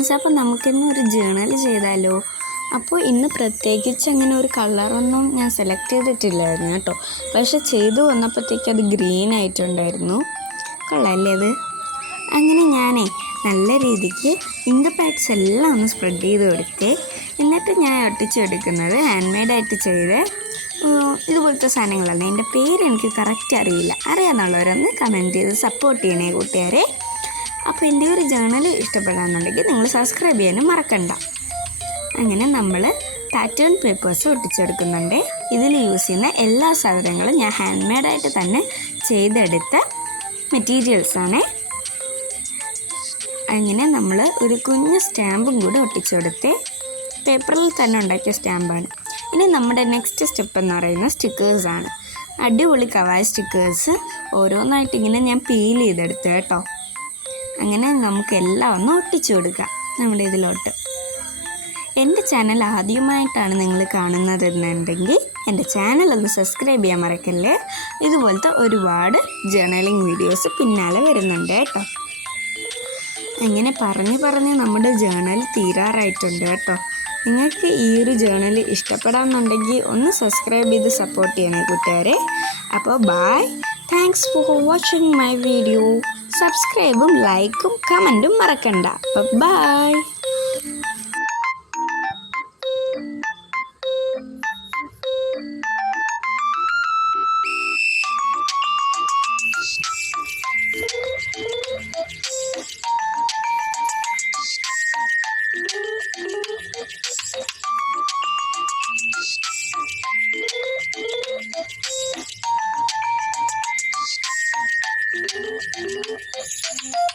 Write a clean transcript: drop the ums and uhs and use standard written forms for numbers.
Friends, അപ്പോൾ നമുക്കിന്ന് ഒരു ജേണൽ ചെയ്താലോ? അപ്പോൾ ഇന്ന് പ്രത്യേകിച്ച് അങ്ങനെ ഒരു കളറൊന്നും ഞാൻ സെലക്ട് ചെയ്തിട്ടില്ലായിരുന്നു കേട്ടോ. പക്ഷെ ചെയ്തു വന്നപ്പോഴത്തേക്ക് അത് ഗ്രീൻ ആയിട്ടുണ്ടായിരുന്നു. കൊള്ളാമല്ലേ അത്? അങ്ങനെ ഞാനേ നല്ല രീതിക്ക് ഇങ്ക് പാഡ്സ് എല്ലാം ഒന്ന് സ്പ്രെഡ് ചെയ്ത് കൊടുത്തേ. എന്നിട്ട് ഞാൻ ഒട്ടിച്ചെടുക്കുന്നത് ഹാൻഡ് മെയ്ഡായിട്ട് ചെയ്ത് ഇതുപോലത്തെ സാധനങ്ങളല്ല. എൻ്റെ പേര് എനിക്ക് കറക്റ്റ് അറിയില്ല. അറിയാമെന്നുള്ളവരൊന്ന് കമൻറ്റ് ചെയ്ത് സപ്പോർട്ട് ചെയ്യണേ കൂട്ടുകാരെ. അപ്പോൾ എൻ്റെ ഒരു ജേണൽ ഇഷ്ടപ്പെടാമെന്നുണ്ടെങ്കിൽ നിങ്ങൾ സബ്സ്ക്രൈബ് ചെയ്യാനും മറക്കണ്ട. അങ്ങനെ നമ്മൾ പാറ്റേൺ പേപ്പേഴ്സ് ഒട്ടിച്ചെടുക്കുന്നുണ്ട്. ഇതിൽ യൂസ് ചെയ്യുന്ന എല്ലാ സാധനങ്ങളും ഞാൻ ഹാൻഡ് മെയ്ഡായിട്ട് തന്നെ ചെയ്തെടുത്ത മെറ്റീരിയൽസാണ്. അങ്ങനെ നമ്മൾ ഒരു കുഞ്ഞ് സ്റ്റാമ്പും കൂടി ഒട്ടിച്ചെടുത്ത് പേപ്പറിൽ തന്നെ ഉണ്ടാക്കിയ സ്റ്റാമ്പാണ്. ഇനി നമ്മുടെ നെക്സ്റ്റ് സ്റ്റെപ്പ് എന്ന് പറയുന്നത് സ്റ്റിക്കേഴ്സാണ്. അടിപൊളി കവായ സ്റ്റിക്കേഴ്സ് ഓരോന്നായിട്ട് ഇങ്ങനെ ഞാൻ പീൽ ചെയ്തെടുത്തു കേട്ടോ. അങ്ങനെ നമുക്കെല്ലാം ഒന്ന് ഒട്ടിച്ചു കൊടുക്കാം നമ്മുടെ ഇതിലോട്ട്. എൻ്റെ ചാനൽ ആദ്യമായിട്ടാണ് നിങ്ങൾ കാണുന്നതെന്നുണ്ടെങ്കിൽ എൻ്റെ ചാനൽ ഒന്ന് സബ്സ്ക്രൈബ് ചെയ്യാൻ മറക്കല്ലേ. ഇതുപോലത്തെ ഒരുപാട് ജേർണലിംഗ് വീഡിയോസ് പിന്നാലെ വരുന്നുണ്ട് കേട്ടോ. അങ്ങനെ പറഞ്ഞ് നമ്മുടെ ജേർണൽ തീരാറായിട്ടുണ്ട് കേട്ടോ. നിങ്ങൾക്ക് ഈ ഒരു ജേർണൽ ഇഷ്ടപ്പെടാമെന്നുണ്ടെങ്കിൽ ഒന്ന് സബ്സ്ക്രൈബ് ചെയ്ത് സപ്പോർട്ട് ചെയ്യണേ കൂട്ടുകാരെ. അപ്പോൾ bye, thanks for watching my video. സബ്സ്ക്രൈബും ലൈക്കും കമൻറ്റും മറക്കണ്ട. ബൈ. Thank you.